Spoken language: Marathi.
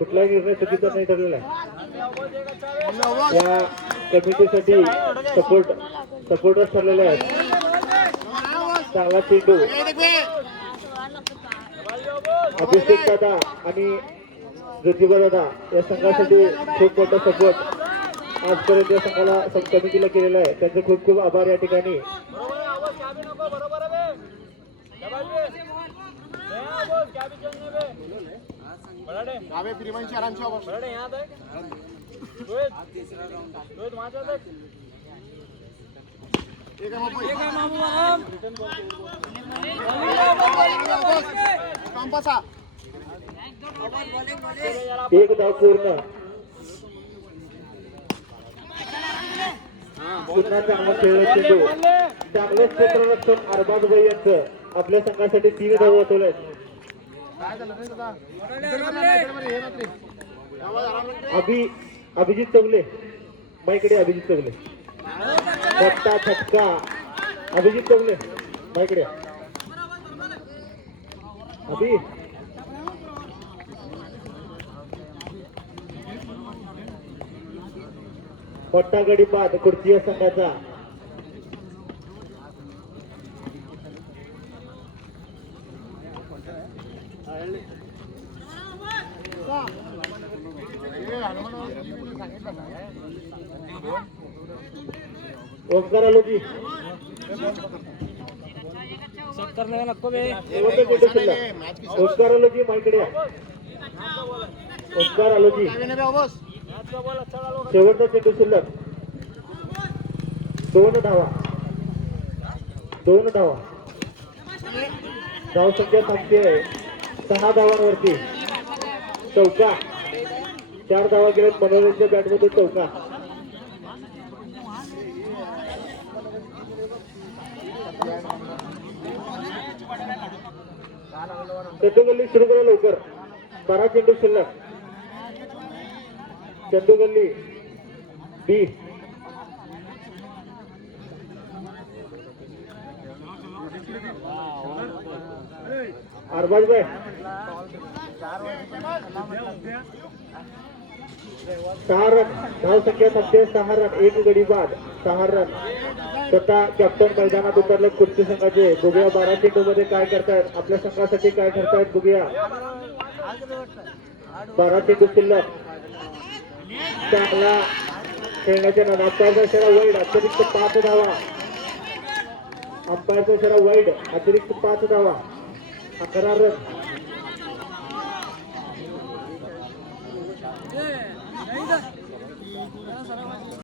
कुठलाही निर्णय चुकीचा नाही ठरलेला आहे. या कमिटीसाठी सपोर्टर ठरलेले आहेत. चांगला चेंडू अभिषेक दादा आणि ज्योतिबा दादा या संघासाठी खूप मोठा सपोर्ट आजपर्यंत या संघाला कमिटीला केलेला आहे. त्यांचे खूप खूप आभार या ठिकाणी. एक धाव पूर्ण. पुन्हा चांगला खेळला चेंडू. चांगले क्षेत्ररक्षण अरबाज भाई यांचं आपल्या संघासाठी 3 धाव वाचवले. अभिजित चौगले बाईकडे. अभिजित चौगले मोठा फटका. अभिजित चौगले बाईकडे. अभि मोठा गडी बाद खुर्ची संघाचा. ओंकार आलोजी ओंकार आलोजी माईकडे. ओंकार आलोजी शेवटचा चेंडू शिल्लक. 2 धावा. धाव संख्या सांगते 6 धावांवरती. चौका. 4 धावा गेल्यात मनोरंजन बॅटमध्ये. चौका. चंदूगल्ली सुरू करा लवकर. 12 चेंडू शिल्लक. चंदूगल्ली बी. अरबाज भाई 6 रन. धाव संख्या 6 रन. 1 गडी बाद. 6 रन. स्वतः कॅप्टन मैदानात उतरले कुर्ची संघाचे. बघूया 12 चेंडू मध्ये काय करतायत. आपल्या संघासाठी काय करतायत बघूया. 12 चेंडू शिल्लक. चांगला खेळण्याच्या नादात अंपायरचा इशारा वाईड. अतिरिक्त 5 धावा. अंपायरचा इशारा वाईड. अतिरिक्त 5 धावा. 11 रन.